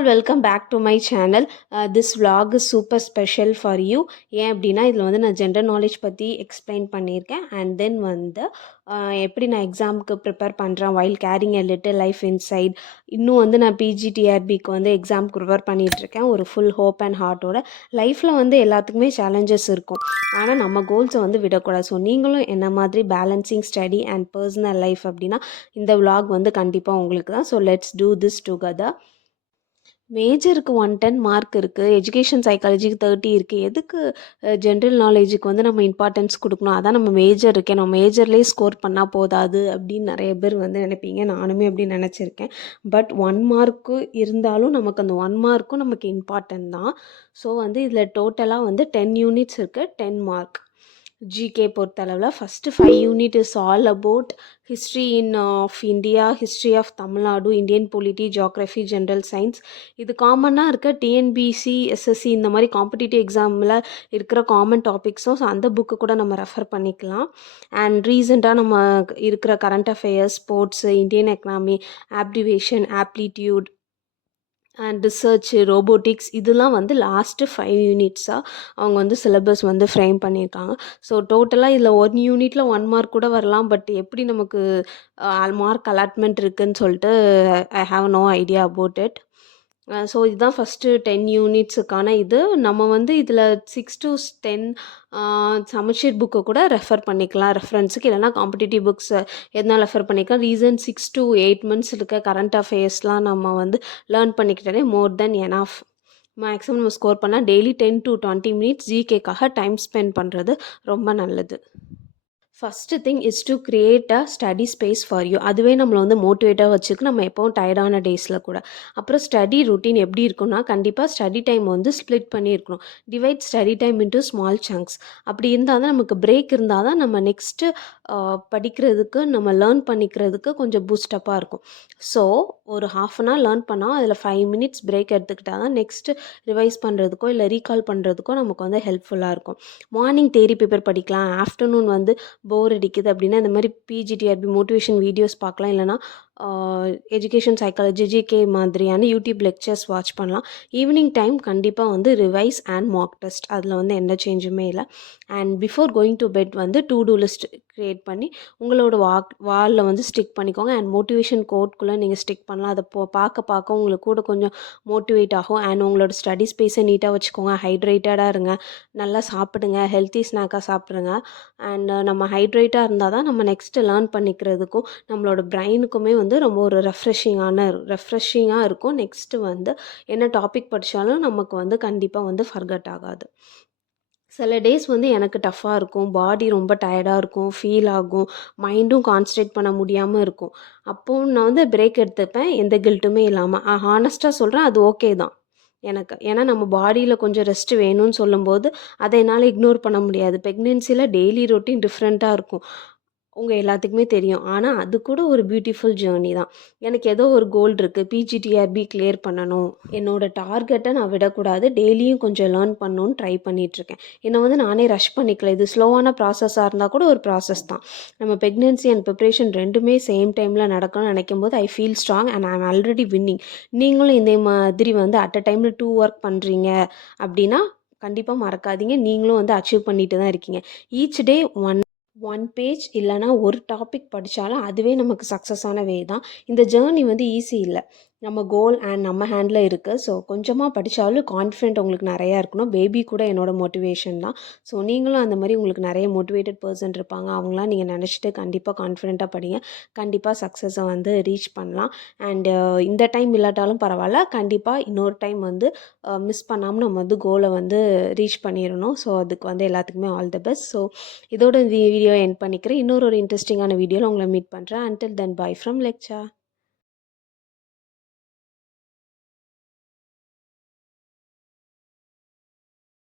all, welcome back to my channel. This vlog is super special for you. ஏன் அப்படின்னா இதில் வந்து நான் ஜென்ரல் நாலேஜ் பற்றி எக்ஸ்பிளைன் பண்ணியிருக்கேன். அண்ட் தென் வந்து எப்படி நான் எக்ஸாமுக்கு ப்ரிப்பேர் பண்ணுறேன் while carrying a little life insight. இன்னும் வந்து நான் பிஜிடிஆர்பிக்கு வந்து எக்ஸாம் ப்ரிப்பேர் பண்ணிகிட்ருக்கேன் ஒரு ஃபுல் ஹோப் அண்ட் ஹார்ட்டோட. லைஃப்பில் வந்து எல்லாத்துக்குமே சேலஞ்சஸ் இருக்கும், ஆனால் நம்ம கோல்ஸை வந்து விடக்கூடாது. ஸோ நீங்களும் என்ன மாதிரி balancing study and personal life அப்படின்னா இந்த vlog வந்து கண்டிப்பாக உங்களுக்கு தான். So let's do this together. மேஜருக்கு 110 மார்க் இருக்குது, எஜுகேஷன் சைக்காலஜிக்கு 30 இருக்குது. எதுக்கு ஜென்ரல் நாலேஜுக்கு வந்து நம்ம இம்பார்ட்டன்ஸ் கொடுக்கணும்? அதான் நம்ம மேஜர் இருக்கேன், நம்ம மேஜர்லேயே ஸ்கோர் பண்ணால் போதாது அப்படின்னு நிறைய பேர் வந்து நினைப்பீங்க. நானுமே அப்படி நினச்சிருக்கேன். பட் 1 மார்க்கு இருந்தாலும் நமக்கு அந்த 1 மார்க்கும் நமக்கு இம்பார்ட்டன்ட் தான். ஸோ வந்து இதில் டோட்டலாக வந்து 10 யூனிட்ஸ் இருக்குது, 10 மார்க். ஜிகே பொறுத்தளவில் first 5 unit is all about history of India, history of Tamil Nadu, Indian polity, geography, general science. இது காமனாக இருக்க டிஎன்பிசி, எஸ்எஸ்சி இந்த மாதிரி காம்படிட்டிவ் எக்ஸாமில் இருக்கிற காமன் டாபிக்ஸும். ஸோ அந்த புக்கு கூட நம்ம ரெஃபர் பண்ணிக்கலாம். அண்ட் ரீசெண்டாக நம்ம இருக்கிற current affairs, sports, Indian economy, ஆப்டிவேஷன், ஆப்ளிடியூட் அண்ட் ரிசர்ச்சு, ரோபோட்டிக்ஸ், இதெல்லாம் வந்து லாஸ்ட்டு 5 யூனிட்ஸாக அவங்க வந்து சிலபஸ் வந்து ஃப்ரேம் பண்ணியிருக்காங்க. ஸோ டோட்டலாக இதில் 1 யூனிட்டில் 1 மார்க் கூட வரலாம். பட் எப்படி நமக்கு மார்க் அலாட்மெண்ட் இருக்குதுன்னு சொல்லிட்டு I have no idea about it. So இதுதான் ஃபஸ்ட்டு 10 யூனிட்ஸுக்கான இது. நம்ம வந்து இதில் 6 to 10 சமச்சீர் புக்கு கூட ரெஃபர் பண்ணிக்கலாம் ரெஃபரன்ஸுக்கு, இல்லைனா காம்படிட்டிவ் புக்ஸ் எதனா ரெஃபர் பண்ணிக்கலாம். ரீசன் 6 to 8 months இருக்க கரண்ட் அஃபேர்ஸ்லாம் நம்ம வந்து லேர்ன் பண்ணிக்கிட்டாலே மோர் தென் எனஃப். மேக்ஸிமம் நம்ம ஸ்கோர் பண்ணால் டெய்லி 10 to 20 minutes ஜிகேக்காக டைம் ஸ்பெண்ட் பண்ணுறது ரொம்ப நல்லது. First thing is to create a study space for you. அதுவே நம்மளை வந்து மோட்டிவேட்டாக வச்சுருக்கு, நம்ம எப்போவும் டயர்டான டேஸில் கூட. அப்புறம் ஸ்டடி ரொட்டீன் எப்படி இருக்குன்னா, கண்டிப்பாக ஸ்டடி டைம் வந்து ஸ்ப்ளிட் பண்ணியிருக்கணும். Divide study time into small chunks. அப்படி இருந்தால் தான் நமக்கு பிரேக் இருந்தால் தான் நம்ம நெக்ஸ்ட்டு படிக்கிறதுக்கு, நம்ம லேர்ன் பண்ணிக்கிறதுக்கு கொஞ்சம் பூஸ்டப்பாக இருக்கும். ஸோ ஒரு ½ an hour லேர்ன் பண்ணால் அதில் 5 minutes பிரேக் எடுத்துக்கிட்டால் தான் நெக்ஸ்ட்டு ரிவைஸ் பண்ணுறதுக்கோ இல்லை ரீகால் பண்ணுறதுக்கோ நமக்கு வந்து ஹெல்ப்ஃபுல்லாக இருக்கும். மார்னிங் தேரி பேப்பர் படிக்கலாம், ஆஃப்டர்நூன் வந்து போர் அடிக்குது அப்படின்னா இந்த மாதிரி பிஜிடிஆர்பி மோட்டிவேஷன் வீடியோஸ் பார்க்கலாம், இல்லைனா எஜுகேஷன் சைக்காலஜி, ஜிகே மாதிரியான யூடியூப் லெக்சர்ஸ் வாட்ச் பண்ணலாம். ஈவினிங் டைம் கண்டிப்பாக வந்து ரிவைஸ் அண்ட் மார்க் டெஸ்ட், அதில் வந்து எந்த சேஞ்சுமே இல்லை. And before going to bed வந்து டு டூ லிஸ்ட் க்ரியேட் பண்ணி உங்களோட வாலில் வந்து ஸ்டிக் பண்ணிக்கோங்க. அண்ட் மோட்டிவேஷன் கோட்குள்ளே நீங்கள் ஸ்டிக் பண்ணலாம். அதை பார்க்க உங்களுக்கு கூட கொஞ்சம் மோட்டிவேட் ஆகும். அண்ட் உங்களோட ஸ்டடி ஸ்பேஸை நீட்டாக வச்சுக்கோங்க, ஹைட்ரேட்டடாக இருங்க, நல்லா சாப்பிடுங்க, ஹெல்த்தி ஸ்நாக்காக சாப்பிடுங்க. அண்ட் நம்ம ஹைட்ரேட்டாக இருந்தால் தான் நம்ம நெக்ஸ்ட்டு லேர்ன் பண்ணிக்கிறதுக்கும் நம்மளோட பிரெயினுக்குமே வந்து ரொம்ப ஒரு ரெஃப்ரெஷிங்காக இருக்கும். நெக்ஸ்ட்டு வந்து என்ன டாபிக் படித்தாலும் நமக்கு வந்து கண்டிப்பாக வந்து ஃபர்கட் ஆகாது. சில டேஸ் வந்து எனக்கு டஃப்பாக இருக்கும், பாடி ரொம்ப டயர்டாக இருக்கும், ஃபீல் ஆகும், மைண்டும் கான்சன்ட்ரேட் பண்ண முடியாமல் இருக்கும். அப்போது நான் வந்து பிரேக் எடுத்துப்பேன், எந்த கில்ட்டுமே இல்லாமல். ஹானஸ்ட்டாக சொல்கிறேன், அது ஓகே தான் எனக்கு. ஏன்னா நம்ம பாடியில் கொஞ்சம் ரெஸ்ட் வேணும்னு சொல்லும்போது அதை என்னால் இக்னோர் பண்ண முடியாது. ப்ரெக்னென்சியில் டெய்லி ரொட்டீன் டிஃப்ரெண்ட்டாக இருக்கும், உங்கள் எல்லாத்துக்குமே தெரியும். ஆனால் அது கூட ஒரு பியூட்டிஃபுல் ஜேர்னி தான். எனக்கு ஏதோ ஒரு கோல் இருக்குது, பிஜிடிஆர்பி கிளியர் பண்ணணும், என்னோடய டார்கெட்டை நான் விடக்கூடாது, டெய்லியும் கொஞ்சம் லேர்ன் பண்ணணுன்னு ட்ரை பண்ணிகிட்ருக்கேன். என்னை வந்து நானே ரஷ் பண்ணிக்கல. இது ஸ்லோவான ப்ராசஸாக இருந்தால் கூட ஒரு ப்ராசஸ் தான். நம்ம ப்ரெக்னென்சி அண்ட் ப்ரிப்ரேஷன் ரெண்டுமே சேம் டைமில் நடக்கணும்னு நினைக்கும் போது I feel strong and I ஆம் ஆல்ரெடி வின்னிங். நீங்களும் இதே மாதிரி வந்து அட் அ டைமில் 2 ஒர்க் பண்ணுறீங்க அப்படின்னா கண்டிப்பாக மறக்காதீங்க, நீங்களும் வந்து அச்சீவ் பண்ணிட்டு தான் இருக்கீங்க. ஈச் டே ஒன் பேஜ் இல்லைனா ஒரு டாபிக் படித்தாலும் அதுவே நமக்கு சக்ஸஸான வே தான். இந்த ஜேர்னி வந்து ஈஸி இல்லை, நம்ம கோல் அண்ட் நம்ம ஹேண்டில் இருக்குது. ஸோ கொஞ்சமாக படித்தாலும் கான்ஃபிடென்ட் உங்களுக்கு நிறையா இருக்கணும். பேபி கூட என்னோடய மோட்டிவேஷன் தான். ஸோ நீங்களும் அந்த மாதிரி உங்களுக்கு நிறைய மோட்டிவேட்டட் பர்சன் இருப்பாங்க, அவங்களாம் நீங்கள் நினச்சிட்டு கண்டிப்பாக கான்ஃபிடென்ட்டாக படிங்க. கண்டிப்பாக சக்ஸஸை வந்து ரீச் பண்ணலாம். அண்டு இந்த டைம் இல்லாட்டாலும் பரவாயில்ல, கண்டிப்பாக இன்னொரு டைம் வந்து மிஸ் பண்ணாமல் நம்ம வந்து கோலை வந்து ரீச் பண்ணிடணும். ஸோ அதுக்கு வந்து எல்லாத்துக்குமே ஆல் தி பெஸ்ட். ஸோ இதோட இந்த வீடியோ எண்ட் பண்ணிக்கிறேன். இன்னொரு இன்ட்ரெஸ்டிங்கான வீடியோவில் உங்களை மீட் பண்ணுறேன். Until then by from lecture.